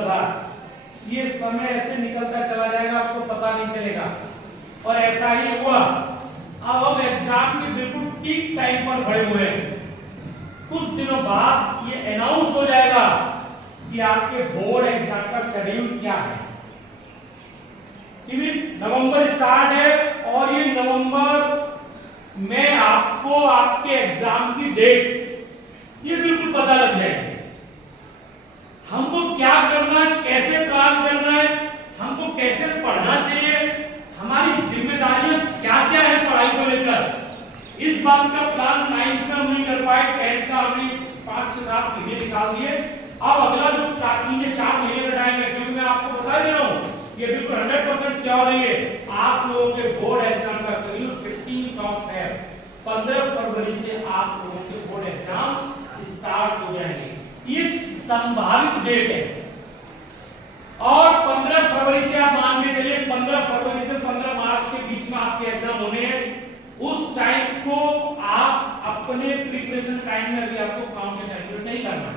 था, ये समय ऐसे निकलता चला जाएगा, आपको पता नहीं चलेगा। और ऐसा ही हुआ। अब हम एग्जाम के बिल्कुल पीक टाइम पर खड़े हुए हैं। कुछ दिनों बाद ये अनाउंस हो जाएगा कि आपके बोर्ड एग्जाम का शेड्यूल क्या है। नवंबर स्टार्ट है और ये नवंबर में आपको आपके एग्जाम की डेट ये बिल्कुल पता लग जाएगी। हमको क्या करना है, कैसे प्लान करना है, हमको कैसे पढ़ना चाहिए, हमारी जिम्मेदारियां क्या क्या है पढ़ाई को लेकर, इस बात का प्लान 9th में हम नहीं कर पाए। 10th का हमने 5-6-7 महीने निकाल दिए। अब अगला जो 4 महीने का टाइम है, क्योंकि मैं आपको बता दे रहा हूँ ये बिल्कुल 100% श्योर नहीं है। आप लोगों के बोर्ड एग्जाम का शेड्यूल 15 फरवरी से आप लोगों के बोर्ड एग्जाम स्टार्ट हो जाएंगे। ये संभावित डेट है। और 15 फरवरी से आप मान के चलिए 15 फरवरी से 15 मार्च के बीच में आपके एग्जाम होने हैं। उस टाइम को आप अपने प्रिपरेशन टाइम में अभी आपको काउंट एंड कैलकुलेट नहीं करना है।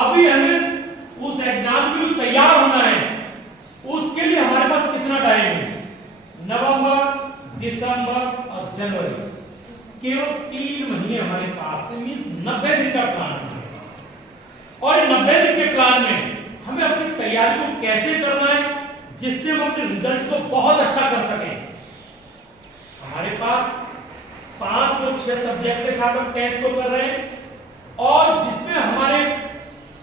अभी हमें उस एग्जाम के लिए तैयार होना है। उसके लिए हमारे पास कितना टाइम है? नवंबर, दिसंबर और जनवरी, केवल 3 महीने हमारे पास है। मींस 90 दिन का प्लान है। और 90 दिन के प्लान में हमें अपनी तैयारी को कैसे करना है जिससे हम अपने रिजल्ट को बहुत अच्छा कर सकें। हमारे पास 5 और 6 सब्जेक्ट के साथ हम 10th को कर रहे हैं और जिसमें हमारे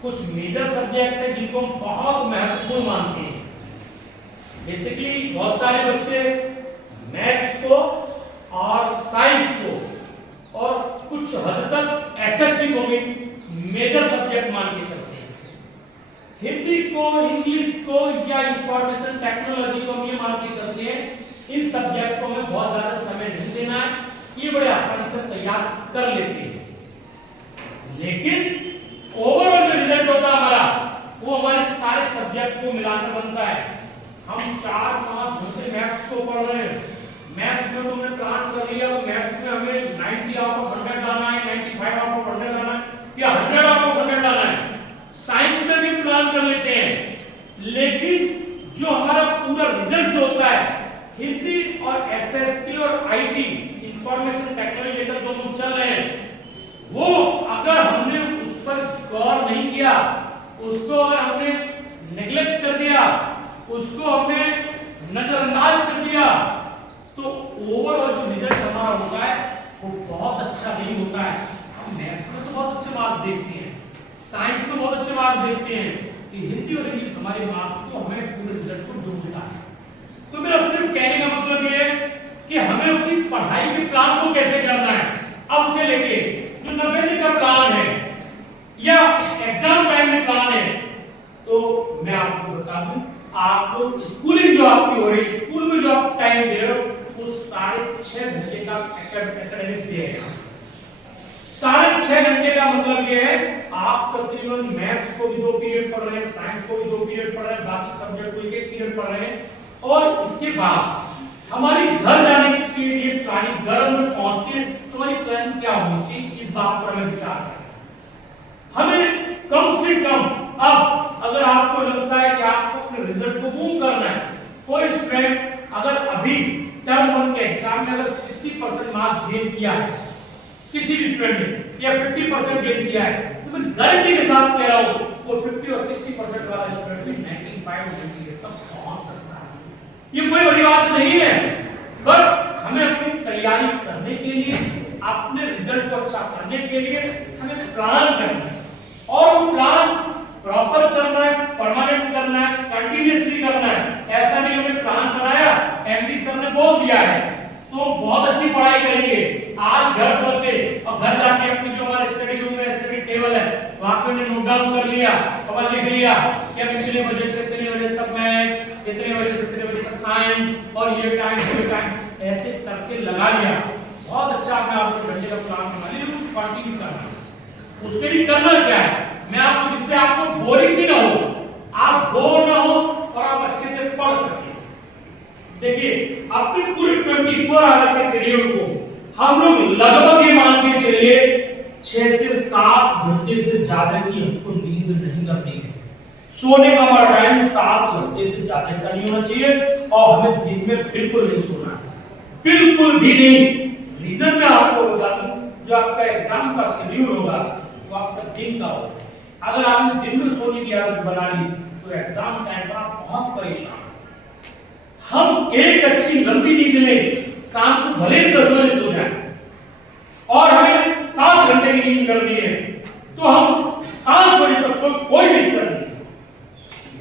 कुछ मेजर सब्जेक्ट है जिनको हम बहुत महत्वपूर्ण मानते हैं। बेसिकली बहुत सारे बच्चे मैथ्स को और साइंस को और कुछ हद तक एसएसटी को भी मेजर सब्जेक्ट मान के चलते हैं। हिंदी को, इंग्लिश को या इंफॉर्मेशन टेक्नोलॉजी को हम ये मान के चलते हैं इन सब्जेक्ट को हमें बहुत ज्यादा समय नहीं देना है, ये बड़े आसानी से तैयार कर लेते हैं। लेकिन ओवरऑल जो रिजल्ट होता है हमारा वो हमारे सारे सब्जेक्ट को मिलाकर बनता है। हम 4-5 घंटे मैथ्स को पढ़ रहे हैं। मैथ्स में तो हमने प्लान कर लिया, मैथ्स में हमें 90 आउट ऑफ 100 लाना है, 95 आउट ऑफ 100 लाना है या 100 आउट ऑफ 100 लाना है। साइंस में भी प्लान कर लेते हैं। लेकिन जो हमारा पूरा रिजल्ट जो होता है हिंदी और एसएसटी और आईटी इंफॉर्मेशन टेक्नोलॉजी लेकर जो हम चल रहे हैं वो अगर हमने उस पर गौर नहीं किया, उसको अगर हमने नेग्लेक्ट कर दिया, उसको हमने नजरअंदाज कर दिया तो ओवरऑल जो रिजल्ट हमारा होता है वो बहुत अच्छा नहीं होता है। हम मैथ्स में तो बहुत अच्छे मार्क्स देखते हैं, साइंस में बहुत अच्छे मार्क्स देखते हैं, हिंदी और इंग्लिश हमारे मार्क्स को हमें पूरे रिजल्ट को डूबता है। तो मेरा सिर्फ कहने का मतलब ये है कि हमें अपनी पढ़ाई के प्लान को कैसे करना है। अब से लेके जो 90 दिन का प्लान है या एग्जाम टाइम में प्लान है, तो मैं आपको बता दूं, आप लोग स्कूलिंग जो आपकी हो रही है, स्कूल में जो आप टाइम दे रहे हो वो 6.5 घंटे का एकेडमिक्स दे रहे हैं। 6.5 घंटे का मतलब ये है आप तकरीबन मैथ्स को भी 2 पीरियड पढ़ रहे हैं, साइंस को भी 2 पीरियड पढ़ रहे हैं, बाकी सब्जेक्ट को 1 पीरियड पढ़ रहे हैं। और इसके बाद हमारी घर जाने के लिए प्लानिंग, घर में पहुंचते हैं तो हमारी प्लानिंग क्या होनी चाहिए, इस बात पर हमें विचार करें। हमें कम से कम अब अगर आपको लगता है कि आपको अपने रिजल्ट को बूम करना है, कोई स्टूडेंट अगर अभी टर्म 1 के एग्जाम में अगर 60% मार्क्स गेन किया है, किसी भी स्टूडेंट ने या 50% गेन किया है, तो मैं गारंटी के साथ कह रहा हूं वो 50 और 60% वाला स्टूडेंट भी 95 तक पहुंच सकता है। ये कोई बड़ी बात नहीं है, पर हमें अपनी तैयारी करने के लिए, अपने रिजल्ट को अच्छा करने के लिए हमें प्लान करना है और वो प्लान प्रॉपर करना है, परमानेंट करना है, कंटिन्यूअसली करना है। ऐसा नहीं हमें प्लान बनाया, एमडी सर ने बोल दिया है तो बहुत अच्छी पढ़ाई करेंगे, आज घर पहुंचे और घर जाके अपनी जो हमारा स्टडी रूम है, स्टडी टेबल है, वहां पे हमने नोट डाउन कर लिया और लिख लिया कि अब इतने बजे से इतने बजे तक मैथ, इतने बजे से इतने बजे तक साइंस और ये टाइम ऐसे करके लगा लिया। बहुत अच्छा आपने आपको घंटे का प्लान बना लिया, कंटिन्यू करना। उसके लिए करना क्या है, मैं आपको जिससे आपको बोरिंग भी ना हो, आप बोर ना हो और आप अच्छे से पढ़ सकें। देखिए अपने पूरे 24 आवर के शेड्यूल को हम लोग लगभग ये मान के चलिए 6 से 7 घंटे से ज्यादा की हमको नींद नहीं करनी है। सोने का हमारा टाइम 7 घंटे से ज्यादा का नहीं होना चाहिए और हमें दिन में बिल्कुल नहीं सोना है, बिल्कुल भी नहीं। रीजन मैं आपको बता दूं, जो आपका एग्जाम का शेड्यूल होगा वो आपका दिन का होगा। अगर आपने दिन में सोने की आदत बना ली तो एग्जाम टाइम पर आप बहुत परेशान। हम एक अच्छी लंबी नींद लें, शाम को भले 10 बजे सो जाए और हमें 7 घंटे की नींद करनी है तो हम 5 बजे तक सो, कोई दिक्कत नहीं।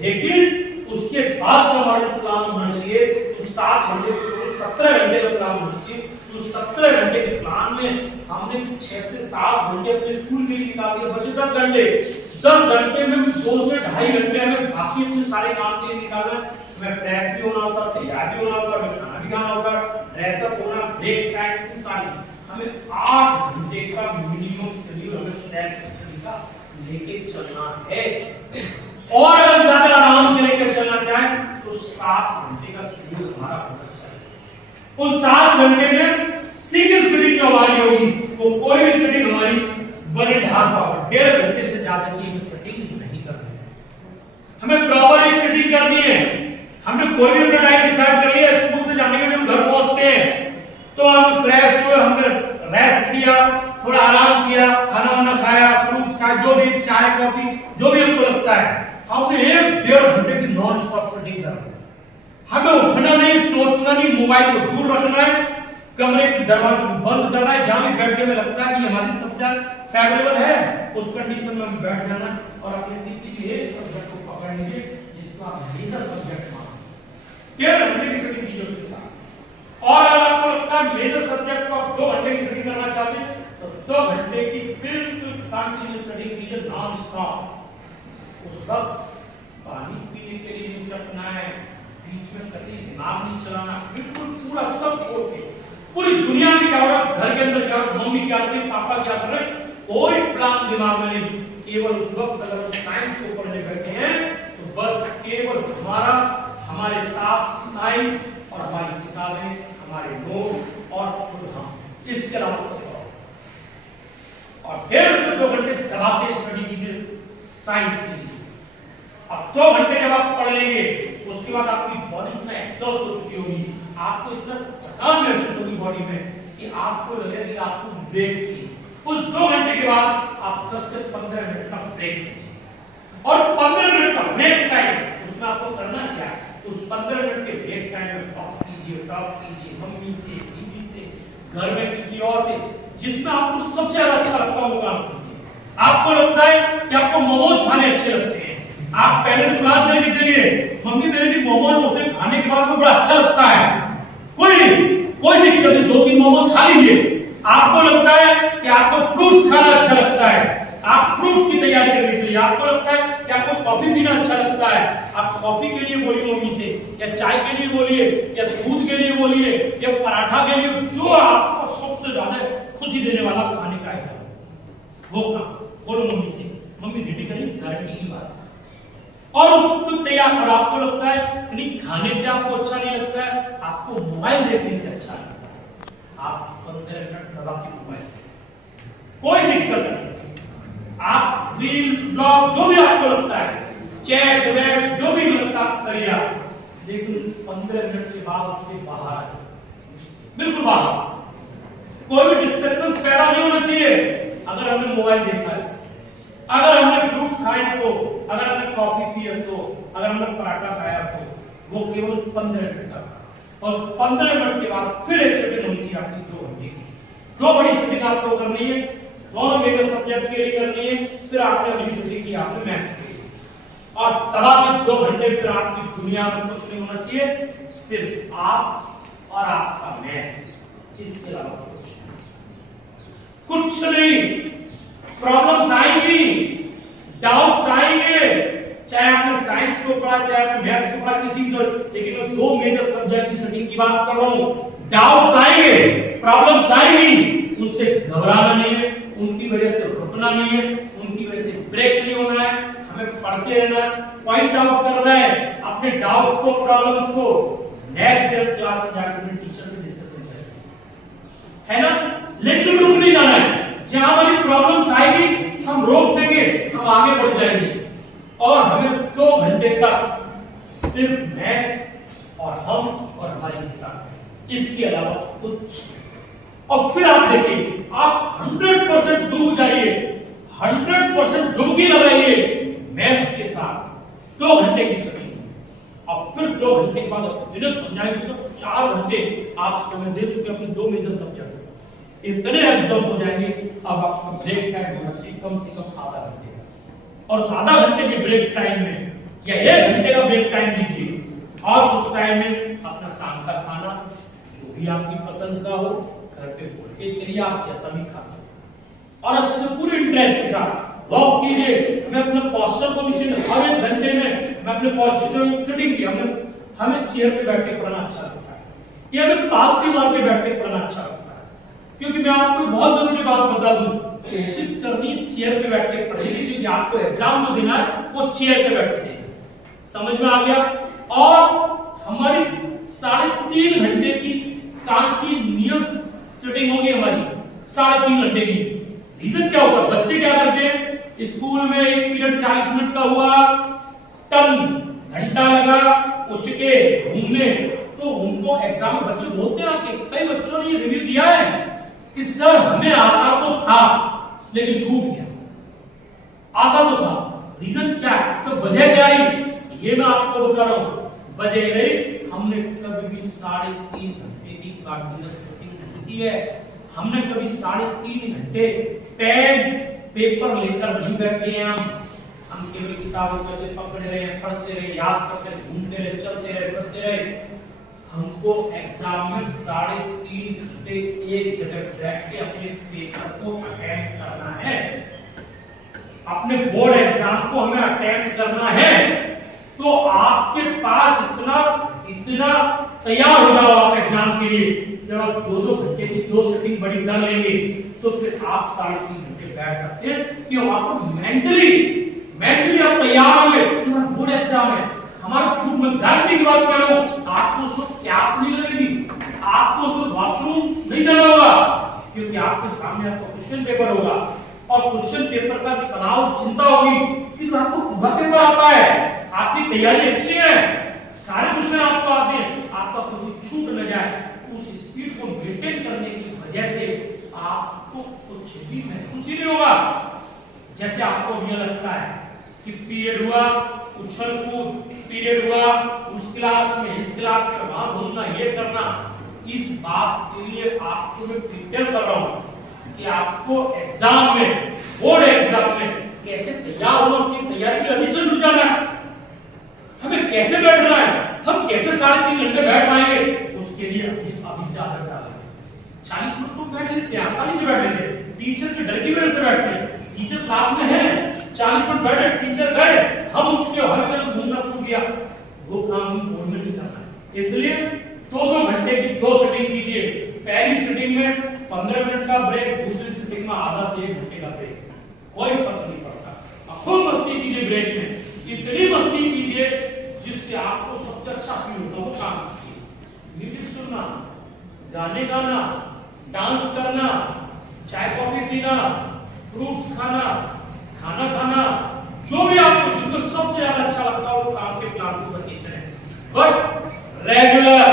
लेकिन उसके बाद का हमारा प्लान होना चाहिए तो 7 घंटे छोड़ो 17 घंटे का प्लान होना चाहिए। तो 17 घंटे के प्लान में हमने 6 से 7 घंटे अपने स्कूल के लिए निकाल दिए, बचे 10 घंटे। 10 घंटे में 2 से 2.5 घंटे हमें बाकी अपने सारे काम के लिए निकालना है। हमें फ्रेश भी होना होता, तैयार भी होना होता, हमें खाना भी खाना होता, ड्रेसअप होना, ब्रेक टाइम की सारी, हमें 8 घंटे का मिनिमम शेड्यूल हमें सेट करने का लेके चलना है। और अगर ज्यादा आराम से लेकर चलना चाहे तो 7 घंटे का शेड्यूल हमारा होना चाहिए। उन 7 घंटे में सिंगल सीटिंग हमारी होगी, तो कोई भी सीटिंग हमारी बड़े ढाल पावर 1.5 घंटे से ज्यादा की हमें सेटिंग नहीं करनी है। हमें प्रॉपर एक सेटिंग करनी है। हमने कोई भी अपना टाइम डिसाइड कर लिया, स्कूल से जाने के बाद हम घर पहुंचते हैं तो हम फ्रेश हुए, हमने रेस्ट किया, थोड़ा आराम किया, खाना वाना खाया, फ्रूट्स खाए, जो भी चाय कॉफी जो भी हमको लगता है, हमने 1-1.5 घंटे की नॉन स्टॉप सेटिंग करनी है। हमें उठना नहीं, सोचना नहीं, मोबाइल को दूर रखना है, कमरे के दरवाजे को बंद करना है। जहां भी बैठने में लगता है कि हमारी सबसे फेवरेबल है उस कंडीशन में हम बैठ जाना और अपने किसी भी एक सब्जेक्ट को पकड़ लीजिए जिसको आप मेजर सब्जेक्ट मानते हैं। 1.5 घंटे की सेटिंग कीजिए उसके साथ। और अगर आपको लगता है मेजर सब्जेक्ट को आप 2 घंटे की सेटिंग करना चाहते हैं तो 2 घंटे की बिल्कुल कंटिन्यूअस सेटिंग कीजिए नॉन स्टॉप। उस वक्त पानी पीने के लिए नहीं चटना है, बीच में कभी दिमाग नहीं चलाना, बिल्कुल पूरा सब छोड़ के पूरी दुनिया में क्या हो रहा है, घर के अंदर क्या हो रहा है, मम्मी क्या कर रही है, पापा क्या कर रहे हैं, कोई प्लान दिमाग में नहीं। केवल उस वक्त अगर हम साइंस को पढ़ने बैठे हैं तो बस केवल हमारे साथ साइंस और हमारी किताबें, हमारे नोट और खुद हम, इसके अलावा कुछ और 1.5 से 2 घंटे दबा के स्टडी कीजिए साइंस के लिए। अब 2 घंटे जब आप पढ़ लेंगे उसके बाद आपकी बॉडी इतना एग्जॉस्ट हो चुकी होगी, आपको इतना थकान महसूस होगी बॉडी में कि आपको लगेगा कि आपको ब्रेक चाहिए। उस 2 घंटे के बाद आप 10 से 15 मिनट का ब्रेक कीजिए और 15 मिनट का ब्रेक टाइम उसमें आपको करना क्या है, उस 15 मिनट के ब्रेक टाइम में टॉक कीजिए मम्मी से, दीदी से, घर में किसी और से, जिसमें आपको सबसे ज्यादा अच्छा लगता हो काम कीजिए। आपको लगता है कि आपको मोमोज खाने अच्छे लगते हैं, आप पहले से प्लान करके चलिए मम्मी मेरे लिए मोमोज उसे खाने के बाद में बड़ा अच्छा लगता है, कोई दिक्कत नहीं, 2-3 मोमोज खा लीजिए। आपको लगता है कि आपको फ्रूट्स खाना अच्छा लगता है, आप फ्रूट्स की तैयारी करनी चाहिए। आपको लगता है कि आपको कॉफी पीना अच्छा लगता है, आप कॉफी के लिए बोलिए मम्मी से, या चाय के लिए बोलिए, या दूध के लिए बोलिए, या पराठा के लिए, जो आपको सबसे ज्यादा खुशी देने वाला खाने का है वो खा, बोलो मम्मी से, मम्मी रेडी करिए, गारंटी की बात। और उसको तैयार, और आपको लगता है कि खाने से आपको अच्छा नहीं लगता है, आपको मोबाइल देखने से अच्छा लगता है, आप 15 मिनट दबा के मोबाइल, कोई दिक्कत नहीं। आप रील्स, ब्लॉग जो भी आपको लगता है, चैट वेट जो भी लगता है करिए आप, लेकिन 15 मिनट के बाद उसके बाहर आ जाए, बिल्कुल बाहर। कोई भी डिस्ट्रैक्शंस पैदा नहीं होना चाहिए। अगर हमने मोबाइल देखा है, अगर हमने फ्रूट्स खाए तो, अगर हमने कॉफी पी है तो, अगर हमने पराठा खाया तो, वो केवल 15 मिनट का, और 15 मिनट के बाद फिर एक सेटिंग होनी चाहिए आपकी 2 घंटे की। 2 बड़ी सेटिंग आपको करनी है, दोनों मेजर सब्जेक्ट के लिए करनी है, फिर आपने अगली सेटिंग की आपने मैथ्स के लिए, और दबा के 2 घंटे फिर आपकी दुनिया में कुछ नहीं होना चाहिए, सिर्फ आप और आपका मैथ्स, इसके अलावा कुछ नहीं। प्रॉब्लम्स आएंगी, डाउट्स आएंगे, चाहे आपने साइंस को पढ़ा, चाहे आपने मैथ्स को पढ़ा, किसी को, लेकिन मैं 2 मेजर सब्जेक्ट की सेटिंग की बात कर रहा हूं। डाउट्स आएंगे, प्रॉब्लम्स आएंगी, उनसे घबराना नहीं है, उनकी वजह से रुकना नहीं है, उनकी वजह से ब्रेक नहीं होना है, हमें पढ़ते रहना, पॉइंट आउट करना है अपने डाउट्स को, प्रॉब्लम्स को। नेक्स्ट डे क्लास में जाकर अपने टीचर से डिस्कशन करेंगे, है ना। लेकिन रुक नहीं जाना है, जहां हमारी प्रॉब्लम्स आएगी हम रोक देंगे, हम आगे बढ़ जाएंगे। और हमें 2 तक सिर्फ मैथ्स और हम और हमारी किताब, इसके अलावा कुछ। और फिर आप देखिए, आप 100% डूब जाइए, 100% डुबकी लगाइए मैथ्स के साथ 2 घंटे की स्टडी। और फिर 2 घंटे के बाद आप समझाएंगे तो 4 घंटे आप समय दे चुके अपने 2 मेजर सब्जेक्ट, इतने एग्जॉस्ट हो जाएंगे। अब आपका ब्रेक टाइम होना चाहिए कम से कम आधा घंटे का, और आधा घंटे के ब्रेक टाइम में या 1 घंटे का ब्रेक टाइम लीजिए, और उस टाइम में अपना शाम का खाना जो भी आपकी पसंद का हो घर पे बोल के चलिए, आप जैसा भी खाते और अच्छे से पूरे इंटरेस्ट के साथ वॉक कीजिए। मैं अपने पोस्चर को भी हर 1 घंटे में मैं अपने पोस्चर सिटिंग की, हमें चेयर पे बैठ के पढ़ना अच्छा लगता है, या हमें पालती मार के बैठ के पढ़ना अच्छा लगता है। क्योंकि मैं आपको बहुत जरूरी बात बता दूं, कोशिश करनी चेयर पे बैठ के पढ़ने की, क्योंकि आपको एग्जाम जो देना है वो चेयर पे बैठ के देना। समझ में आ गया? और हमारी 3.5 घंटे की कंटीन्यूअस सिटिंग होगी हमारी, 3.5 घंटे की। रीजन क्या होगा? बच्चे क्या करते हैं, स्कूल में 1 पीरियड 40 मिनट का हुआ, टन घंटा लगा उठ के घूमने, तो उनको एग्जाम में बच्चे बोलते हैं, आपके कई बच्चों ने ये रिव्यू दिया है कि सर हमें आता तो था लेकिन छूट गया, आता तो था। रीजन क्या है? तो वजह क्या रही, ये मैं आपको बता रहा हूं। वजह रही हमने कभी भी 3.5 घंटे की कंटीन्यूअस सिटिंग की है, हमने कभी 3.5 घंटे पेन पेपर लेकर नहीं बैठे हैं। हम केवल किताबों में से पकड़ रहे हैं, पढ़ते रहे, याद करते रहे, घूमते रहे, चलते रहे, फिरते रहे। हमको एग्जाम में 3.5 घंटे एक जगह बैठ के अपने पेपर को अटेम्प्ट करना है, अपने बोर्ड एग्जाम को हमें अटेम्प्ट करना है। तो आपके पास इतना तैयार हो जाओ आप एग्जाम के लिए। जब आप 2-2 घंटे की 2 सिटिंग बड़ी कर लेंगे तो फिर आप 3.5 घंटे बैठ सकते हैं, कि आपको मेंटली आप तैयार होंगे। तुम्हारा बोर्ड एग्जाम है, हमारा छूट मत, गारंटी की बात कर रहा हूं, आपको उसको प्यास नहीं लगेगी, आपको उसको वॉशरूम नहीं जाना होगा, क्योंकि आपके सामने आपका क्वेश्चन पेपर होगा, और क्वेश्चन पेपर का तनाव चिंता होगी, क्योंकि आपको पूरा पेपर आता है, आपकी तैयारी अच्छी है, सारे क्वेश्चन आपको आते हैं, आपका कोई छूट न जाए। उस स्पीड को मेंटेन करने की वजह से आपको कुछ भी महसूस ही नहीं होगा। जैसे आपको ये लगता है कि पीरियड हुआ, उछल कूद पीरियड हुआ, उस क्लास में इस क्लास में वहां घूमना, ये करना। इस बात के लिए आपको मैं प्रिपेयर कर रहा हूं कि आपको एग्जाम में, बोर्ड एग्जाम में कैसे तैयार होना, उसकी तैयारी अभी से जुट जाना है। हमें कैसे बैठना है, हम कैसे 3.5 घंटे बैठ पाएंगे, उसके लिए अभी से आदत डालें। 40 मिनट तो बैठ लेते हैं, आसानी से बैठ लेते हैं, टीचर के डर की वजह से बैठते हैं। टीचर क्लास में है, 40 मिनट बैठे, टीचर गए, हम उठ के हर जगह घूमना शुरू किया, वो काम हम बोर्ड में नहीं करना है। इसलिए 2-2 घंटे की 2 सिटिंग कीजिए। पहली सिटिंग में 15 मिनट का ब्रेक, दूसरी सिटिंग में आधा से 1 घंटे का ब्रेक, कोई फर्क नहीं पड़ता। खूब मस्ती कीजिए ब्रेक में, इतनी मस्ती कीजिए जिससे आपको सबसे अच्छा फील होता हो काम कीजिए। म्यूजिक सुनना, गाने गाना, डांस करना, चाय कॉफी पीना, फ्रूट्स खाना, खाना खाना, जो भी आपको जिसमें सबसे ज्यादा अच्छा लगता हो वो काम के प्लान को करके चलें। बट रेगुलर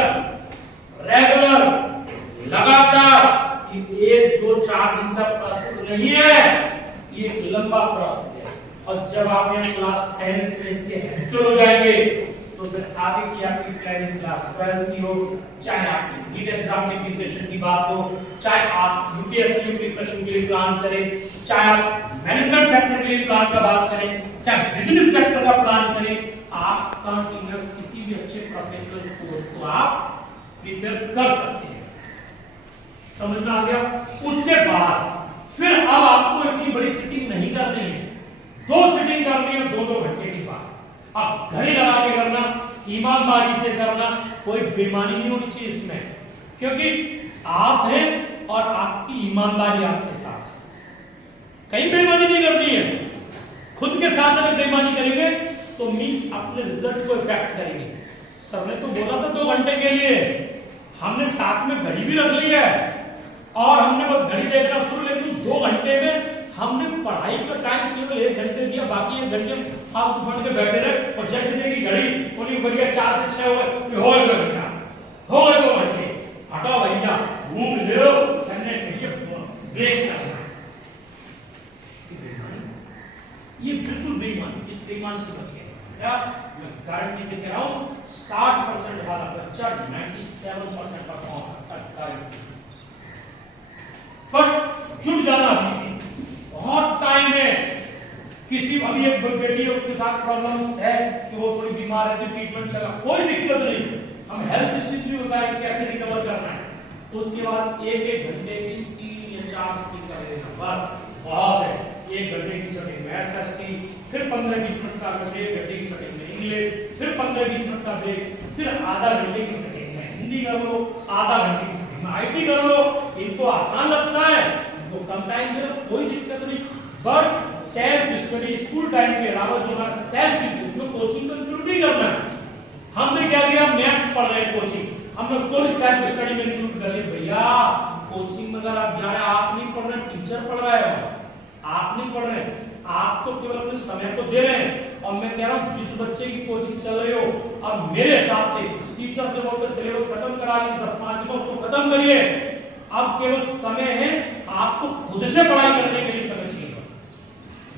लगातार, 1-2-4 दिन का प्रोसेस नहीं है, ये एक लंबा प्रोसेस है। और जब आप यहाँ क्लास 10 में इसके हैबिचुअल हो जाएंगे तो फिर आगे की आपकी प्लानिंग क्लास 12 की हो, चाहे आपकी जीट एग्जाम की प्रिपरेशन की बात हो, चाहे आप यूपीएससी की प्रिपरेशन के लिए प्लान करें, चाहे आप मैनेजमेंट सेक्टर के लिए प्लान का बात करें, चाहे बिजनेस सेक्टर का प्लान करें, आप कंटीन्यूअस किसी भी अच्छे प्रोफेशनल कोर्स को आप प्रिपेयर कर सकते हैं। समझ में आ गया? उसके बाद फिर अब आपको इतनी बड़ी सिटिंग नहीं करनी है, 2 सिटिंग करनी है 2-2 घंटे के पास। अब घड़ी लगा के करना, ईमानदारी से करना, कोई बेईमानी नहीं होनी चाहिए इसमें, क्योंकि आप हैं और आपकी ईमानदारी आपके साथ है। कहीं बेईमानी नहीं करनी है, खुद के साथ अगर बेईमानी करेंगे तो मींस अपने रिजल्ट को इफेक्ट करेंगे। सर ने तो बोला था 2 घंटे के लिए, हमने साथ में घड़ी भी रख ली है और हमने बस घड़ी देखना शुरू, लेकिन 2 घंटे में हमने पढ़ाई का टाइम केवल 1 घंटे दिया, बाकी 1 घंटे फालतू पढ़ के बैठे रहे और जैसे देखी घड़ी बोली बढ़िया 4 से 6 हो गए, हो गए 2 घंटा, हो गए 2 घंटे, हटाओ भैया घूम लो संडे के ब्रेक करना। ये बिल्कुल बेईमानी, इस बेईमानी से बच गए। क्या मैं गारंटी से कह रहा हूं 60% वाला बच्चा 97% पर पहुंच सकता है। पर जुट जाना अभी से बहुत टाइम है। किसी अभी एक बेटी है उसके साथ प्रॉब्लम है कि वो थोड़ी बीमार है तो ट्रीटमेंट चला, कोई दिक्कत नहीं, हम हेल्थ इश्यूज भी बताएं कैसे रिकवर करना है। तो उसके बाद 1-1 घंटे की 3 या 4 सेटिंग कर लेना, बस बहुत है। 1 घंटे की सेटिंग मैथ्स की, फिर 15-20 मिनट का ब्रेक, 1 घंटे की सेटिंग में इंग्लिश, फिर 15-20 मिनट का ब्रेक, फिर आधा घंटे की सेटिंग में हिंदी कर लो, आधा घंटे की सेटिंग में आईटी कर लो। इनको आसान लगता है, इनको कम टाइम दे लो, कोई दिक्कत नहीं। But self study school time के अलावा जो हमारा सेल्फ इसमें कोचिंग तो इंक्लूड नहीं करना है। हमने क्या किया, मैथ्स पढ़ रहे हैं कोचिंग, हमने उसको भी सेल्फ स्टडी में इंक्लूड कर लिया। भैया कोचिंग में अगर आप जा रहे हैं, आप नहीं पढ़ रहे, टीचर पढ़ रहा है, आप नहीं पढ़ रहे, आप तो केवल अपने समय को दे रहे हैं। और मैं कह रहा हूं जिस बच्चे की कोचिंग चल रही हो, अब मेरे हिसाब से टीचर से बोलकर सिलेबस खत्म करा लीजिए, 10-5 दिन में उसको खत्म करिए। अब केवल समय है, आपको खुद से पढ़ाई करने के लिए समय चाहिए,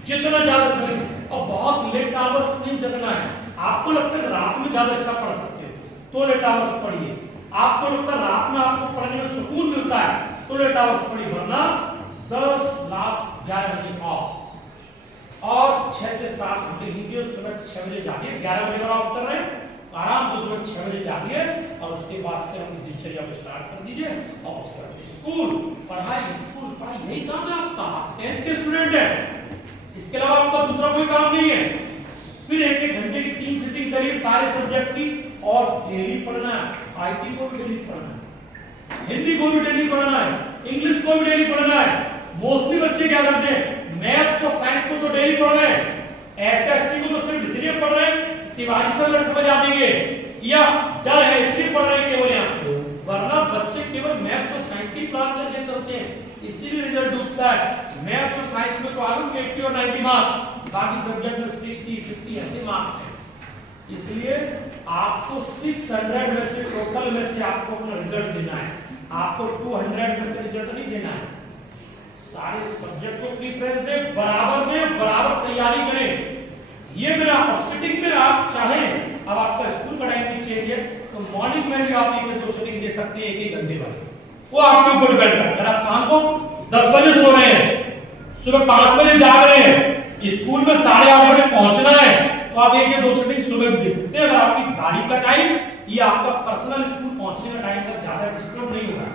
जितना ज्यादा समय, और बहुत लेट आवर्स नहीं जगना है। आपको लगता है रात में ज्यादा अच्छा पढ़ सकते हो तो लेट आवर्स पढ़िए, आपको लगता है रात में आपको पढ़ने में सुकून मिलता है तो लेट आवर्स पढ़िए, वरना 10 लास्ट 11 बजे ऑफ और 6 से 7 घंटे हिंदी और सुबह 6 बजे जागिए। 11 बजे अगर आप कर रहे हैं आराम से सुबह 6 बजे जागिए और उसके बाद से अपनी दिनचर्या को स्टार्ट कर दीजिए। और उसके बाद स्कूल पढ़ाई यही काम है आपका, 10th के स्टूडेंट है, इसके अलावा आपका दूसरा कोई काम नहीं है। फिर 1-1 घंटे की 3 सिटिंग करिए सारे सब्जेक्ट की, और डेली पढ़ना है। आईटी को भी डेली पढ़ना है, हिंदी को भी डेली पढ़ना है, इंग्लिश को भी डेली पढ़ना है। मोस्टली बच्चे क्या करते हैं, मैथ्स और साइंस को तो डेली पढ़ रहे हैं, एसएसटी को तो सिर्फ इसलिए पढ़ रहे हैं तिवारी सर लट बजा देंगे या डर है इसलिए पढ़ रहे हैं केवल यहाँ, वरना बच्चे केवल मैथ्स और साइंस की प्लान करके चलते हैं, इसीलिए रिजल्ट डूबता है। मैथ्स और साइंस में तो आलू 80 और 90 मार्क्स, बाकी सब्जेक्ट में 60, 50 ऐसे मार्क्स हैं। इसलिए आपको 600 में से टोटल में से आपको अपना रिजल्ट देना है, आपको 200 में से रिजल्ट नहीं देना है। सारे सब्जेक्ट को प्रेफरेंस दे, बराबर तैयारी करें। ये मेरा सिटिंग में आप चाहें, अब आपका स्कूल का टाइम भी चेंज है तो मॉर्निंग में भी आप 1-2 सिटिंग दे सकते हैं, 1-1 घंटे वाली, वो आपके ऊपर डिपेंड करता है। अगर आप शाम को 10 बजे सो रहे हैं, सुबह 5 बजे जाग रहे हैं, स्कूल में 8:30 बजे पहुंचना है, तो आप 1-2 सिटिंग सुबह भी दे सकते हैं। अगर आपकी गाड़ी का टाइम या आपका पर्सनल स्कूल पहुंचने का टाइम का ज्यादा डिस्टर्ब नहीं होगा,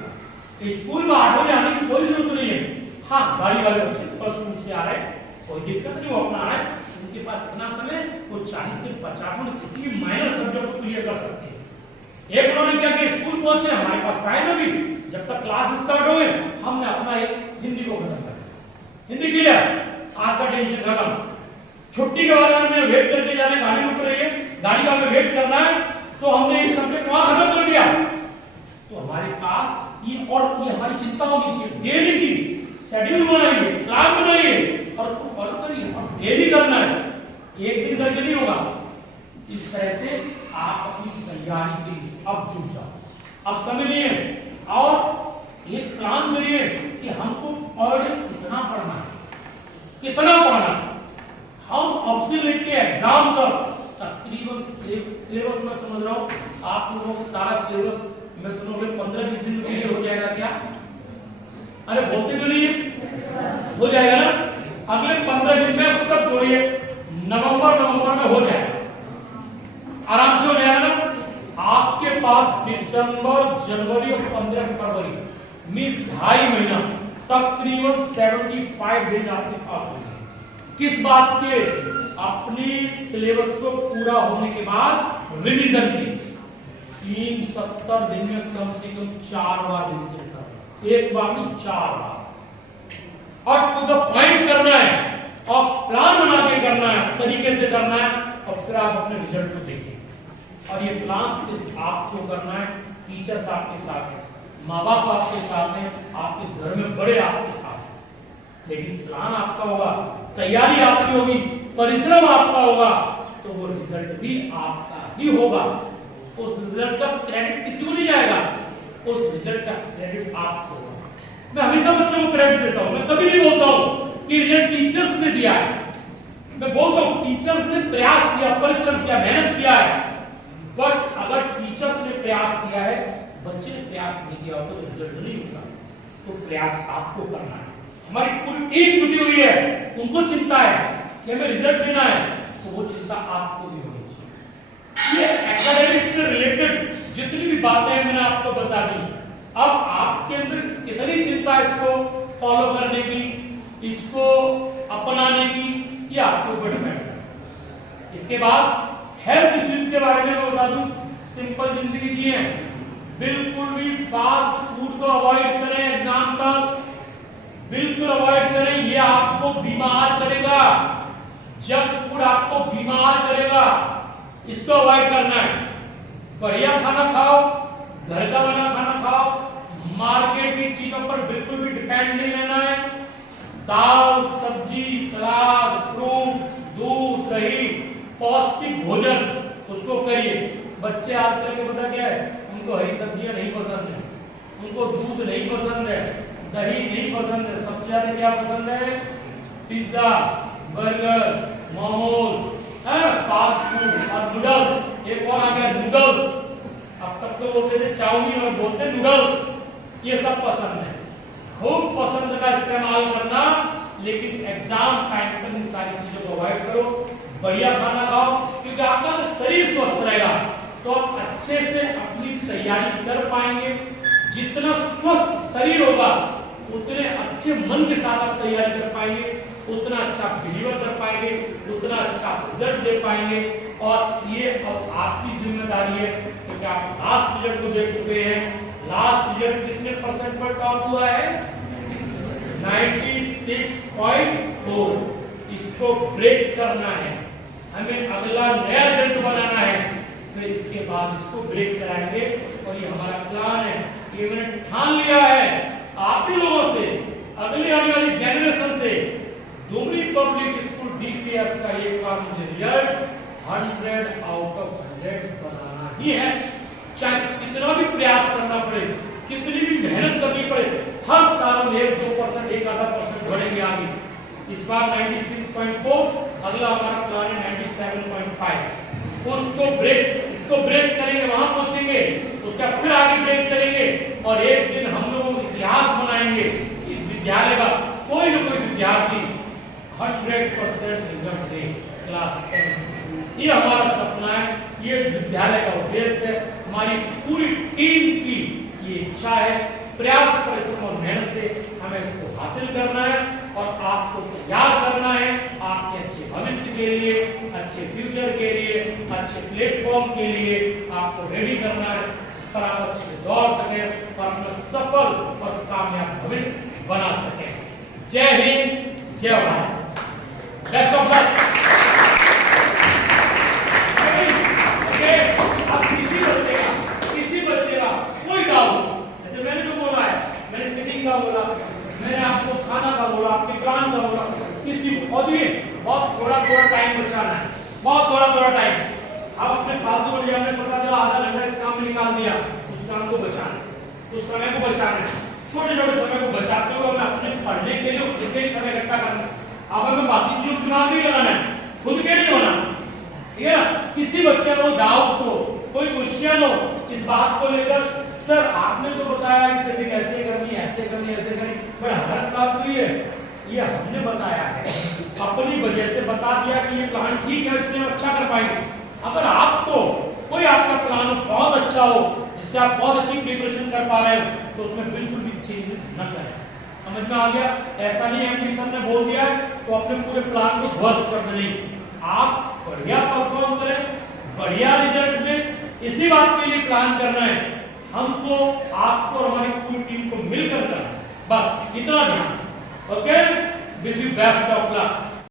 स्कूल में 8 बजे आने की कोई जरूरत नहीं है। हाँ, गाड़ी वाले बच्चे फर्स्ट स्कूल से आ रहे हैं, कोई दिक्कत नहीं, वो अपना आ रहे हैं, उनके पास इतना समय, वो 40 से 50 मिनट किसी भी माइनर सब्जेक्ट को क्लियर कर सकते हैं। एक उन्होंने क्या किया, स्कूल पहुंचे, हमारे पास टाइम है, जब तक क्लास स्टार्ट हो हमने अपना एक हिंदी को खत्म कर, हिंदी क्लियर, आज का टेंशन खत्म। छुट्टी के बाद अगर मैं वेट करके जा रहे, गाड़ी में उतरिए, गाड़ी का हमें वेट करना है, तो हमने इस सब्जेक्ट वहां खत्म कर दिया, तो हमारे पास ये और ये हमारी चिंता होनी चाहिए। डेली की शेड्यूल बनाइए, प्लान बनाइए और उसको फॉलो करिए, और डेली करना है, एक दिन करके नहीं होगा। इस तरह से आप अपनी तैयारी के लिए अब जुट जाओ, अब समय नहीं है, और एक प्लान करिए कि हमको और कितना पढ़ना है, कितना पढ़ना। हम अब से लेके एग्जाम तक तकरीबन सिलेबस में समझ रहा हूँ आप लोगों को सारा सिलेबस मैं सुनोगे 15-20 दिन में क्लियर हो जाएगा क्या? अरे बोलते क्यों नहीं है? हो जाएगा ना, अगले 15 दिन में सब छोड़िए, नवंबर में हो जाएगा, आराम से हो जाएगा ना। आपके पास दिसंबर, जनवरी और 15 फरवरी में 2.5 महीना, तकरीबन 75 दिन आपके पास हो। किस बात के? अपने सिलेबस को पूरा होने के बाद रिवीजन की 70 दिन में कम से कम 4 बार रिवीजन करना, एक बार नहीं 4 बार, और टू द पॉइंट करना है, और प्लान बना के करना है, तरीके से करना है, और फिर आप अपने रिजल्ट को देखिए। और ये प्लान सिर्फ आपको करना है, टीचर्स आपके साथ हैं, माँ बाप आपके साथ हैं, आपके घर में बड़े आपके साथ हैं, लेकिन प्लान आपका होगा, तैयारी आपकी होगी, परिश्रम आपका होगा, तो वो रिजल्ट भी आपका ही होगा। उस रिजल्ट का क्रेडिट किसी को नहीं जाएगा, उस रिजल्ट का क्रेडिट आपको होगा। मैं हमेशा बच्चों को क्रेडिट देता हूं, मैं कभी नहीं बोलता हूं कि रिजल्ट टीचर्स ने दिया है। मैं बोलता हूं टीचर्स ने प्रयास किया, परिश्रम किया, मेहनत किया है, बट अगर टीचर्स ने प्रयास किया है, बच्चे ने प्रयास नहीं किया हो तो रिजल्ट नहीं होगा। तो प्रयास आपको करना है। हमारी पूरी टीम जुटी हुई है, उनको चिंता है कि हमें रिजल्ट देना है, तो वो चिंता आपको भी होनी चाहिए। ये एकेडमिक्स से रिलेटेड जितनी भी बातें हैं मैंने आपको बता दी। अब आपके अंदर कितनी चिंता है इसको फॉलो करने की, इसको अपनाने की, ये आपके ऊपर डिपेंड है। इसके बाद हेल्थ इश्यूज के बारे में मैं बता दूं, सिंपल जिंदगी जिए, बिल्कुल भी फास्ट फूड को अवॉइड करें, एग्जाम तक बिल्कुल अवॉइड करें, ये आपको बीमार करेगा। जंक फूड आपको बीमार करेगा, इसको अवॉइड करना है। बढ़िया खाना खाओ, घर का बना खाना खाओ, मार्केट की चीजों पर बिल्कुल भी डिपेंड नहीं रहना है। दाल, सब्जी, सलाद, फ्रूट, दूध, दही, पौष्टिक भोजन उसको करिए। बच्चे आजकल के पता क्या है, उनको हरी सब्जियां नहीं पसंद है, उनको दूध नहीं पसंद है, दही नहीं पसंद है, सबसे ज्यादा क्या पसंद है, pizza, burger, momos, fast food और नूडल्स। एक और आ गया नूडल्स, अब तक तो बोलते थे चाउमीन और बोलते नूडल्स, ये सब पसंद है। खूब पसंद का इस्तेमाल करना, लेकिन एग्जाम टाइम तक इन सारी चीजों को अवॉइड करो। बढ़िया खाना खाओ, क्योंकि आपका शरीर स्वस्थ रहेगा तो आप अच्छे से अपनी तैयारी कर पाएंगे। जितना स्वस्थ शरीर होगा उतने अच्छे मन के साथ आप तैयारी कर पाएंगे, उतना अच्छा डिलीवर कर पाएंगे, उतना अच्छा रिजल्ट दे पाएंगे। और ये अब आपकी जिम्मेदारी है, क्योंकि आप लास्ट रिजल्ट को देख चुके हैं। लास्ट रिजल्ट कितने परसेंट पर टॉप हुआ है, 96.4। इसको ब्रेक करना है, हमें अगला नया रिजल्ट बनाना है, फिर इसके बाद इसको ब्रेक कराएंगे। और ये हमारा प्लान है, ये मैंने ठान लिया है आप ही लोगों से, अगली आने वाली जनरेशन से। डुमरी पब्लिक स्कूल डीपीएस का ये काम, मुझे रिजल्ट 100 आउट ऑफ 100 बनाना ही है। चाहे कितना भी प्रयास करना पड़े, कितनी भी मेहनत करनी पड़े, हर साल में 1-2%, 1-आधा% बढ़ेंगे आगे। इस बार 96.4, अगला हमारा प्लान है 97.5। इसको ब्रेक करेंगे, वहां पहुंचेंगे, उसका फिर आगे ब्रेक करेंगे, और एक दिन हम लोग इतिहास बनाएंगे इस विद्यालय का। कोई ना कोई विद्यार्थी 100% रिजल्ट दे क्लास 10। ये हमारा सपना है, ये विद्यालय का उद्देश्य है, हमारी पूरी टीम की ये इच्छा है। प्रयास, परिश्रम और मेहनत से हमें इसको हासिल करना है और आपको तैयार करना है आपके अच्छे भविष्य के लिए, अच्छे फ्यूचर के लिए, अच्छे प्लेटफॉर्म के लिए आपको रेडी करना है, जिस पर आप अच्छे से दौड़ सके और अपना सफल और कामयाब भविष्य बना सके। जय हिंद, जय भारत, बेस्ट ऑफ लक। किसी बच्चे का कोई डाउट, जैसे मैंने जो बोला है, मैंने सिटिंग का बोला, मैंने आपको खाना का बोला, आपके प्लान का बोला, किसी बहुत थोड़ा टाइम बचाना है, बहुत थोड़ा टाइम। आप अपने फालतू वाले, हमने पता चला आधा घंटा इस काम में निकाल दिया, उस काम को बचाना है, उस समय को बचाना है। छोटे समय को बचाते हुए हमें अपने पढ़ने के लिए खुद के ही समय इकट्ठा करना है। अब हमें बाकी चीजों को दिमाग नहीं लगाना है, खुद के लिए बनाना, ठीक है ना। किसी बच्चे को डाउट्स हो, कोई क्वेश्चन हो इस बात को लेकर, सर आपने तो बताया कि सेटिंग ऐसे करनी है, ऐसे करनी है, ऐसे करनी, पर हमारा काम तो ये हमने बताया है, अपनी वजह से बता दिया कि ये प्लान ठीक है, इससे हम अच्छा कर पाएंगे। अगर आपको कोई आपका प्लान बहुत अच्छा हो, जिससे आप बहुत अच्छी प्रिपरेशन कर पा रहे हो, तो उसमें बिल्कुल भी चेंजेस न करें। समझ में आ गया? ऐसा नहीं एमडी सर ने बोल दिया तो अपने पूरे प्लान को ध्वस्त कर दें, आप बढ़िया परफॉर्म करें, बढ़िया रिजल्ट दें, इसी बात के लिए प्लान करना है हमको, आपको और हमारी पूरी टीम को मिलकर करना, बस इतना ध्यान। Okay, wish you best of luck.